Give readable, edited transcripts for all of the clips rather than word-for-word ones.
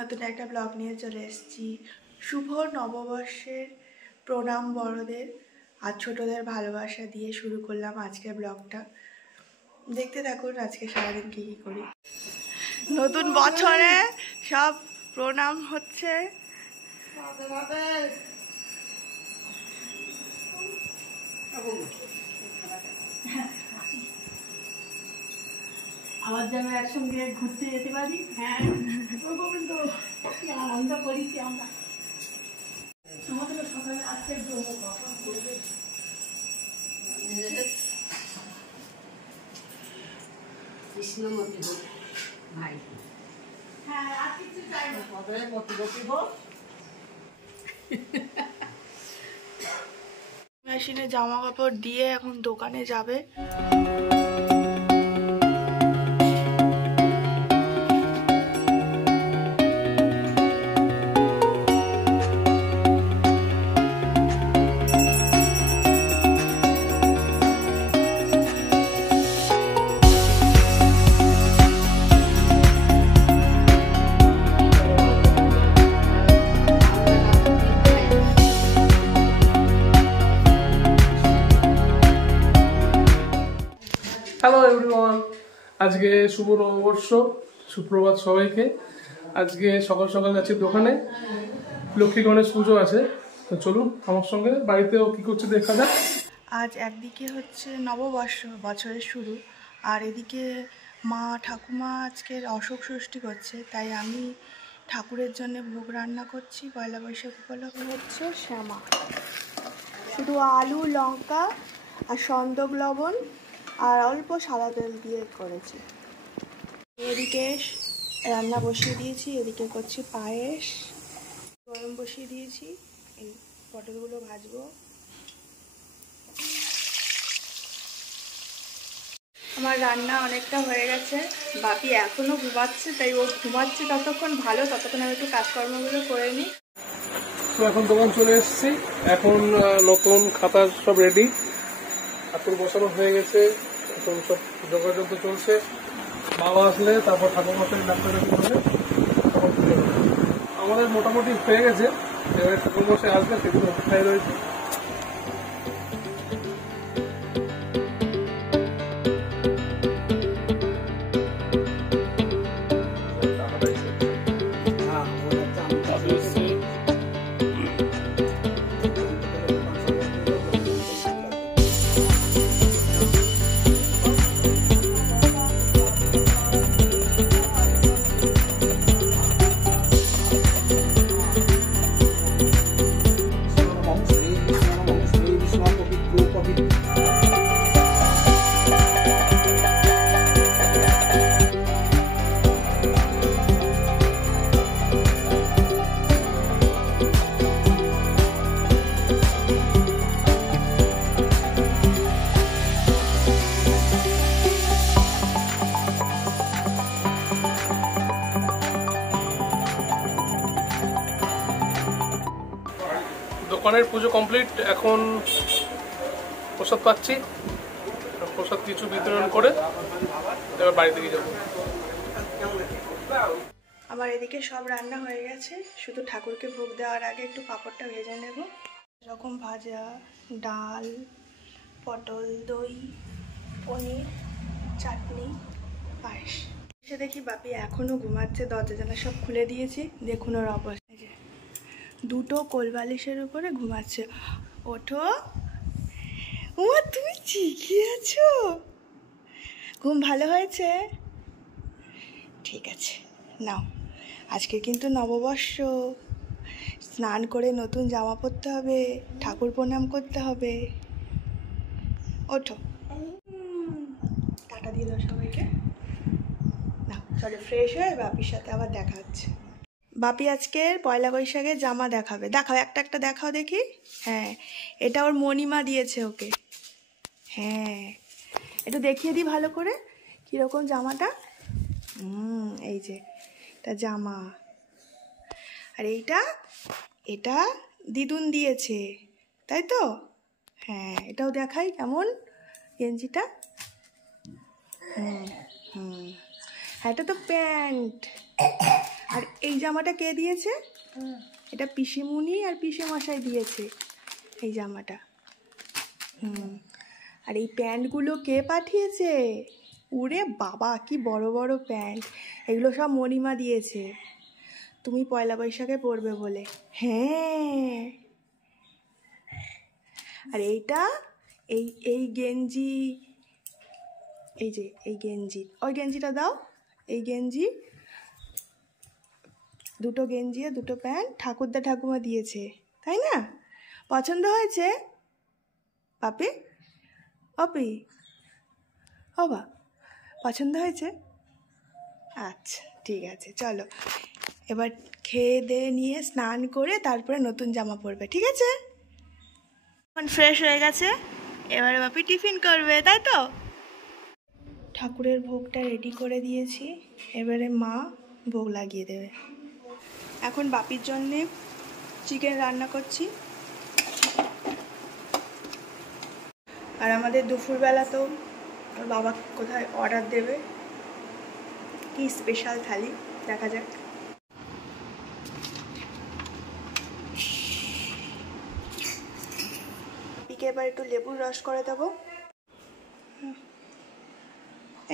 নতুন একটা ব্লগ নিয়ে চলে এসেছি। শুভ নববর্ষের প্রণাম বড়দের আর ছোটদের ভালোবাসা দিয়ে শুরু করলাম আজকের ব্লগটা। দেখতে থাকুন আজকে সারাদিন কি কি করি। নতুন বছরে সব প্রণাম হচ্ছে। আবার যেন একসঙ্গে ঘুরতে যেতে পারি। হ্যাঁ গোবিন্দ আনন্দ করেছি আমরা। আমাদের সকালে আজকে কৃষ্ণমূর্তি ভাই। হ্যাঁ আর কিছু চাই না, মেশিনে জামা কাপড় দিয়ে এখন দোকানে যাবে। হ্যালো এভরিওয়ান, আজকে শুভ নববর্ষ, সুপ্রভাত সবাইকে। আজকে সকাল সকাল যাচ্ছি দোকানে, লক্ষ্মী গণেশ পুজো আছে, তো চলুন আমার সঙ্গে। বাড়িতেও কি করছে দেখা যাক। আজ একদিকে হচ্ছে নববর্ষ, বছরের শুরু, আর এদিকে মা ঠাকুমা আজকের অশোক ষষ্ঠী করছে, তাই আমি ঠাকুরের জন্য ভোগ রান্না করছি। পয়লা বৈশাখ উপলক্ষে হচ্ছে শ্যামা, শুধু আলু লঙ্কা আর সন্দক লবণ আর অল্প সাদা তেল দিয়ে করেছি। এদিকে রান্না বসিয়ে দিয়েছি, এদিকে করছি পায়েস, গরম বসিয়ে দিয়েছি। এই পটলগুলো ভাজবো। আমার রান্না অনেকটা হয়ে গেছে, বাপি এখনো ঘুমাচ্ছে, তাই ও ঘুমাচ্ছে ততক্ষণ ভালো, ততক্ষণ আমি একটু কাজকর্মগুলো করে নিই। তো এখন দোকান চলে এসেছি, এখন নতুন খাতা সব রেডি, ঠাকুর বসানো হয়ে গেছে, এখন সব যোগাযোগ চলছে। বাবা আসলে তারপর ঠাকুর মশাই ডাক্তারবাবু করলে তখন তুলে দেবে। আমাদের মোটামুটি হয়ে গেছে, এবারে ঠাকুর মশাই আসবে, সেদিন অপেক্ষায় রয়েছে। দোকানের পুজো কমপ্লিট, এখন প্রসাদ পাচ্ছি, প্রসাদ কিছু বিতরণ করে এবার বাড়ি থেকে যাবো। আমার এদিকে সব রান্না হয়ে গেছে, শুধু ঠাকুরকে ভোগ দেওয়ার আগে একটু পাঁপড়টা ভেজে নেব। এরকম ভাজা, ডাল, পটল, দই, পনির, চাটনি, পায়েস। এসে দেখি বাপি এখনো ঘুমাচ্ছে, দরজা জানলা সব খুলে দিয়েছি, দেখুন ওর অবস্থা। দুটো কোলবালিশের উপরে ঘুমাচ্ছে। ওঠো, ওমা তুমি ঠিকই আছো? ঘুম ভালো হয়েছে? ঠিক আছে, নাও। আজকে কিন্তু নববর্ষ, স্নান করে নতুন জামা পরতে হবে, ঠাকুর প্রণাম করতে হবে। ওঠো। দিয়ে দাও সবাইকে। না চলে ফ্রেশ হয়ে বাপির সাথে আবার দেখা হচ্ছে। বাপি আজকের পয়লা বৈশাখে জামা দেখাবে, দেখাও একটা একটা দেখাও দেখি। হ্যাঁ এটা ওর মণিমা দিয়েছে ওকে। হ্যাঁ একটু দেখিয়ে দিই ভালো করে কীরকম জামাটা। এই যে এটা জামা, আর এটা দিদুন দিয়েছে তাই তো। হ্যাঁ এটাও দেখাই কেমন গেঞ্জিটা। হ্যাঁ এটা তো প্যান্ট। আর এই জামাটা কে দিয়েছে? এটা পিসিমুনি আর পিসেমশাই দিয়েছে এই জামাটা। আর এই প্যান্টগুলো কে পাঠিয়েছে? ওরে বাবা কি বড় বড় প্যান্ট, এগুলো সব মণিমা দিয়েছে তুমি পয়লা বৈশাখে পরবে বলে। হ্যাঁ আর এইটা এই গেঞ্জি, এই যে এই গেঞ্জি, ওই গেঞ্জিটা দাও। এই গেঞ্জি, দুটো গেঞ্জি আর দুটো প্যান্ট ঠাকুরদা ঠাকুমা দিয়েছে তাই না? পছন্দ হয়েছে পাপি? অপি বাবা পছন্দ হয়েছে? আচ্ছা ঠিক আছে চলো এবার খেয়ে দিয়ে নিয়ে স্নান করে তারপরে নতুন জামা পরবে, ঠিক আছে? এখন ফ্রেশ হয়ে গেছে, এবারে বাপি টিফিন করবে তাই তো। ঠাকুরের ভোগটা রেডি করে দিয়েছি, এবারে মা ভোগ লাগিয়ে দেবে। এখন বাপির জন্যে চিকেন রান্না করছি। আর আমাদের দুপুরবেলা তো ওর বাবা কোথায় অর্ডার দেবে, কি স্পেশাল থালি দেখা যাক। বাপিকে এবার একটু লেবুর রস করে দেবো।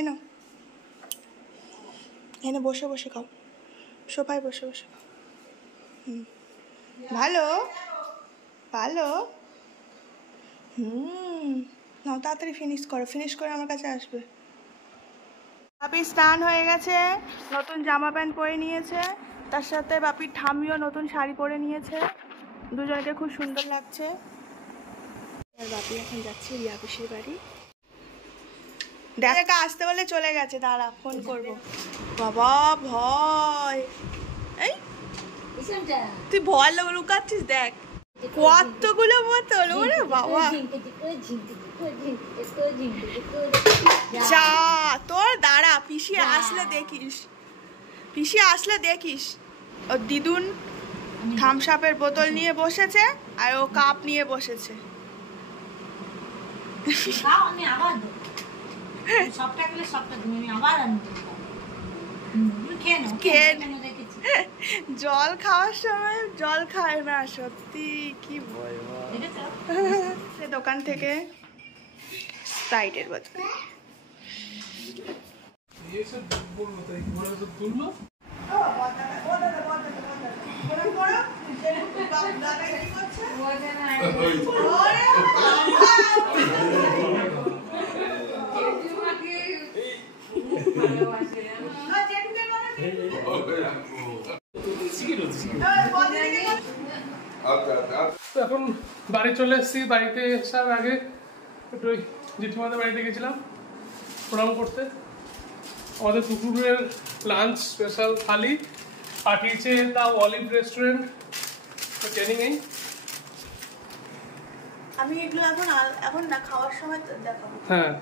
এনো এনে বসে বসে খাও, সোফায় বসে বসে খাও। ভালো ভালো। নাও তাড়াতাড়ি ফিনিশ করো, ফিনিশ করে আমার কাছে আসবে। বাপির স্নান হয়ে গেছে, নতুন জামা প্যান্ট পরে নিয়েছে, তার সাথে বাপির ঠাম্মিও নতুন শাড়ি পরে নিয়েছে, দুজনকে খুব সুন্দর লাগছে। আর বাপি এখন যাচ্ছে রিয়া পিসির বাড়ি। দেখা আসতে বলে চলে গেছে, দাঁড়া ফোন করব। বাবা ভয়, এই তুই ভয় লুকাচ্ছিস, দেখ কতগুলো বোতল। ওরে বাবা যা তোর, দাঁড়া পিসি আসলে দেখিস, পিসি আসলে দেখিস। ও দিদুন থামস আপের বোতল নিয়ে বসেছে আর ও কাপ নিয়ে বসেছে। জল খাওয়ার সময় জল খায় না, সত্যি কি বলবো। সে দোকান থেকে স্প্রাইটের বোতল। এখন বাড়ি চলে এসেছি, বাড়িতে আসার আগে একটু জেঠিমাদের বাড়িতে গেছিলাম প্রণাম করতে। আমাদের দুপুরের লাঞ্চ স্পেশাল থালি পাঠিয়েছে দ্য অলিভ রেস্টুরেন্ট ক্যানিংয়েই। আমি এগুলো এখন না খাওয়ার সময় দেখাবো। হ্যাঁ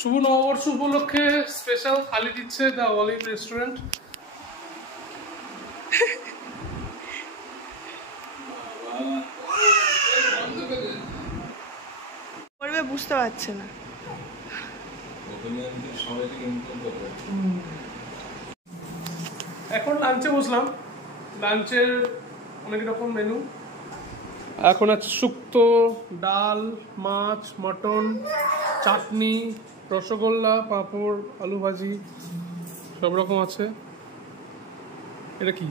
শুভ নববর্ষ উপলক্ষে স্পেশাল থালি দিচ্ছে দ্য অলিভ রেস্টুরেন্ট। করবে বুঝতে পারছে না। এখন লাঞ্চে বসলাম, লাঞ্চের অনেক রকম মেনু। এখন আছে শুক্তো, ডাল, মাছ, মটন, চাটনি, রসগোল্লা, পাঁপড়, আলু ভাজি, সব রকম আছে। এটা কি?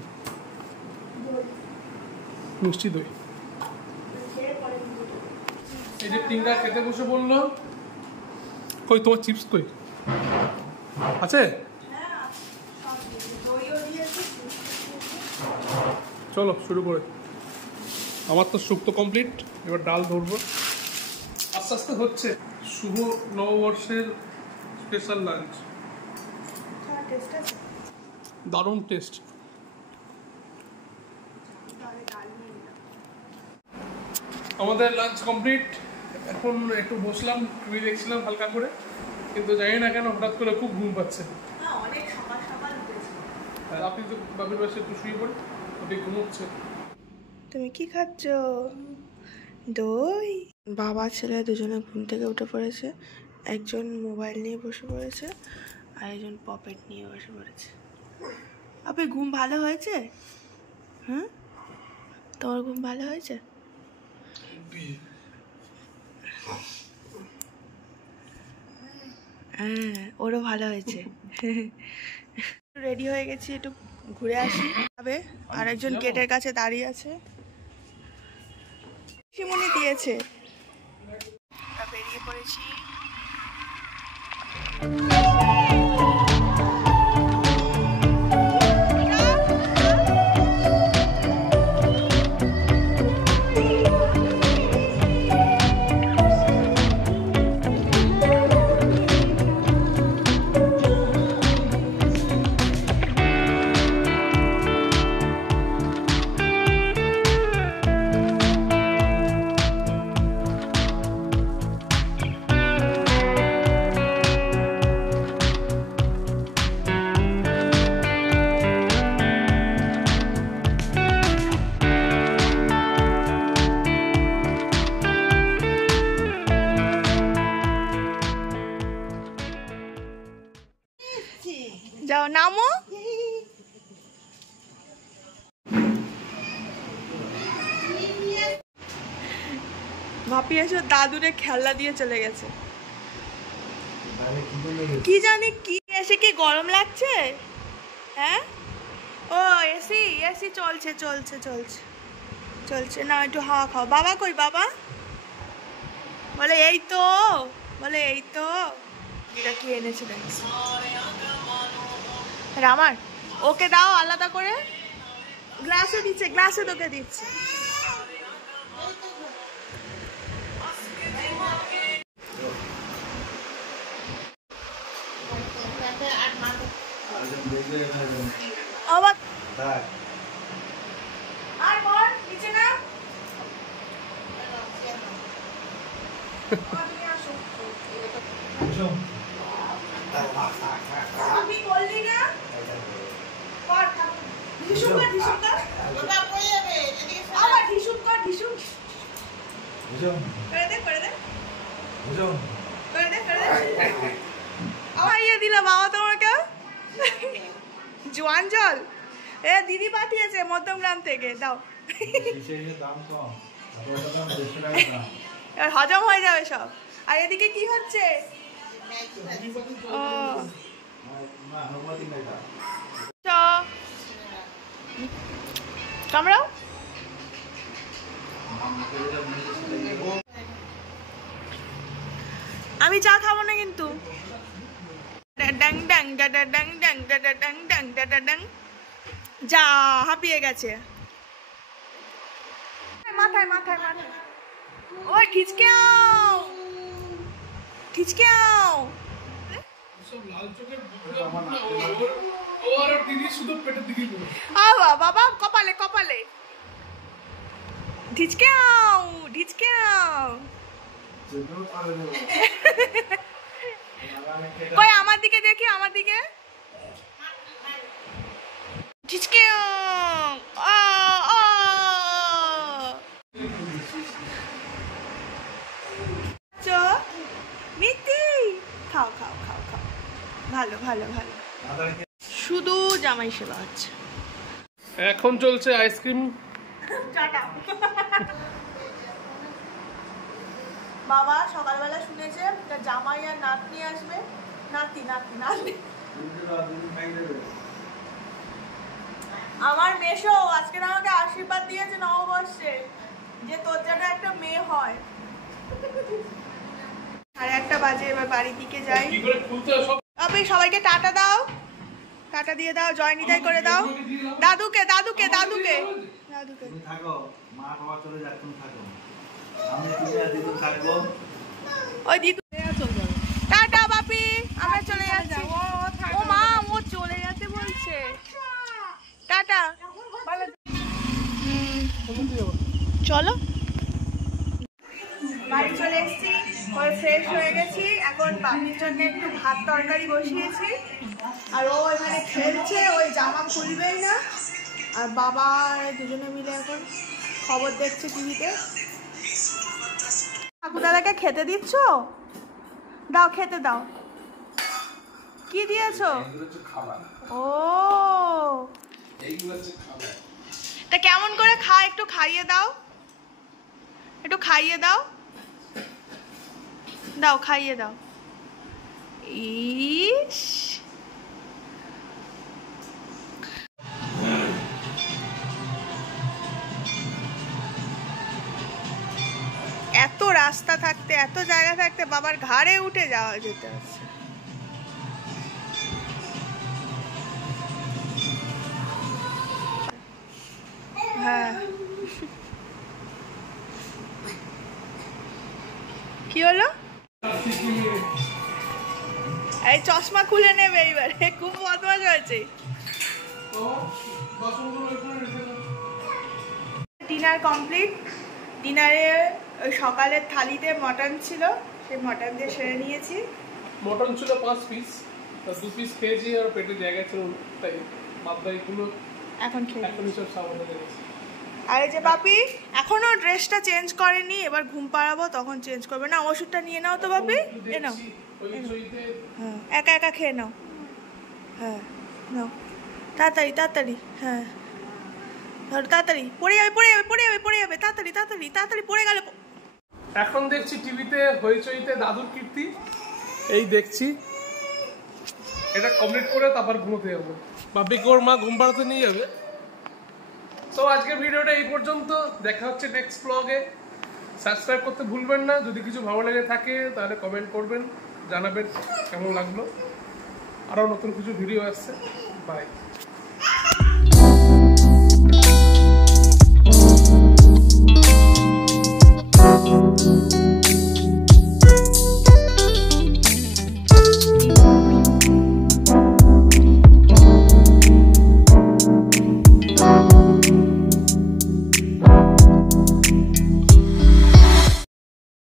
মিষ্টি দই। এই যে তিনটা খেতে বসে বললো। কই তোমার চিপস কই আছে? চলো শুরু করে। আমার তো শুক্তো কমপ্লিট, এবার ডাল ধরবো। আস্তে আস্তে হচ্ছে। শুভ নববর্ষের স্পেশাল লাঞ্চ, দারুণ টেস্ট। আমাদের লাঞ্চ কমপ্লিট। এখন একটু বসলাম, টিভি দেখছিলাম হালকা করে, কিন্তু জানি না কেন হঠাৎ করে খুব ঘুম পাচ্ছে। আর আপনি তো বাবির পাশে একটু শুয়ে পড়ে, আপনি ঘুমোচ্ছে। তুমি কি খাচ্ছ? দই। বাবা ছেলে দুজনে ঘুম থেকে উঠে পড়েছে। একজন মোবাইল নিয়ে বসে পড়েছে আর একজন পকেট নিয়ে বসে পড়েছে। আপনি ঘুম ভালো হয়েছে? হুম, তোমার ঘুম ভালো হয়েছে? হ্যাঁ, ওরও ভালো হয়েছে। রেডি হয়ে গেছি, একটু ঘুরে আসি। আর একজন গেটের কাছে দাঁড়িয়ে আছে, শিমুনি দিয়েছে। বেরিয়ে পড়েছি। যাও, নামো। ভাপি এসে দাদুরে খেলনা দিয়ে চলে গেছে। কি জানি কি এসে, কি গরম লাগছে? হ্যাঁ, ও এসি এসি চলছে চলছে চলছে চলছে না, একটু হাওয়া খাও। বাবা কই? বাবা বলে এই তো, বলে এই তো। এটা কি এনেছে দেখছি। আমার ওকে দাও আলাদা করে, গ্লাসে দিচ্ছে, গ্লাসে তোকে দিচ্ছে। আর বল নিচে না। আমি বললি না ঢিসু কর, ঢিসু কর, আবার ঢিসু কর, ঢিসু করে দে, করে দে, করে দে, করে দে। আবার ইয়ে দিলা বাবা তোমাকে জোয়ান জল। এ দিদি পাঠিয়েছে মধ্যমগ্রাম থেকে, দাও। এবার হজম হয়ে যাবে সব। আর এদিকে কি হচ্ছে? ও কামড়াও। আমি চা খাবো না কিন্তু। ড্যাং ড্যাং ড্যাং ড্যাং ড্যাং ড্যাং ড্যাং ড্যাং ড্যাং, যা হাঁপিয়ে গেছে। মাথায় মাথায় মাথায়। ও ঠিচকেও ঠিচকেও। বাবা কপালে কপালে ঢিচকেও ঢিচকেও। কই আমার দিকে দেখি, আমার দিকে। ঢিচকেও। মিথি খাও খাও খাও খাও, ভালো ভালো ভালো। শুধু জামাই সেবা হচ্ছে। এখন চলছে আইসক্রিম। বাবা সকালবেলা শুনেছে জামাই আর নাতনি আসবে। নাতি নাতি নাতি আমার মেশো আজকে আমাকে আশীর্বাদ দিয়েছে নববর্ষে, যে তোর যেন একটা মেয়ে হয়। আর 1টা বাজে, এবার বাড়ির দিকে যাই। আপনি সবাইকে টাটা দাও, টাটা দিয়ে দাও, জয় নিতাই করে দাও। দাদুকে দাদুকে দাদুকে দাদুকে থাকো, মা বাবা চলে যাক, তুমি থাকো, আমি তুমি আর দিদু থাকবো। ওই দিদু টাটা বাপি, আমরা চলে যাচ্ছি। ও মা, ও চলে যেতে বলছে। টাটা। চলো, বাড়ি চলে এসেছি, ফ্রেশ হয়ে গেছি। এখন বাপির জন্য একটু ভাত তরকারি বসিয়েছি, আর ও এখানে খেলছে, ওই জামা খুলবেই না। আর বাবা দুজনে মিলে এখন খবর দেখছে টিভিতে। ঠাকুর দাদাকে খেতে দিচ্ছ? দাও, খেতে দাও। কি দিয়েছো? ও, তা কেমন করে খায়? একটু খাইয়ে দাও, একটু খাইয়ে দাও, দাও খাইয়ে দাও। ইস, এত রাস্তা থাকতে, এত জায়গা থাকতে বাবার ঘাড়ে উঠে যাওয়া যেতে আছে। হ্যাঁ, কি হলো? এই চশমা খুলে নেবে এইবারে, খুব বদমাশ হয়েছে। Dinner complete. ডিনারে ওই সকালের থালিতে মটন ছিল, সেই মটন দিয়ে সেরে নিয়েছি। মটন ছিল 5 পিস, 2 পিস খেয়েছি আর পেটে জায়গা ছিল, তাই বাদবাকিগুলো এখন খেয়ে সব সামনে রেখেছি। আর এই যে বাপি এখনো ড্রেসটা চেঞ্জ করেনি, এবার ঘুম পাড়াবো তখন চেঞ্জ করবে। না, ওষুধটা নিয়ে নাও তো বাপি, এ নাও। হ্যাঁ, একা একা খেয়ে নাও। হ্যাঁ, নাও তাড়াতাড়ি তাড়াতাড়ি। হ্যাঁ, ধরো তাড়াতাড়ি, পড়ে যাবে পড়ে যাবে পড়ে যাবে পড়ে যাবে, তাড়াতাড়ি তাড়াতাড়ি তাড়াতাড়ি, পড়ে গেলে। এখন দেখছি টিভিতে হইচইতে দাদুর কীর্তি, এই দেখছি। এটা কমপ্লিট করে তারপর ঘুমোতে যাবো। বাপিকে ওর মা ঘুম পাড়াতে নিয়ে যাবে। তো আজকের ভিডিওটা এই পর্যন্ত, দেখা হচ্ছে নেক্সট ব্লগে। সাবস্ক্রাইব করতে ভুলবেন না। যদি কিছু ভালো লেগে থাকে তাহলে কমেন্ট করবেন, জানাবেন কেমন লাগলো। আরও নতুন কিছু ভিডিও আসছে। বাই।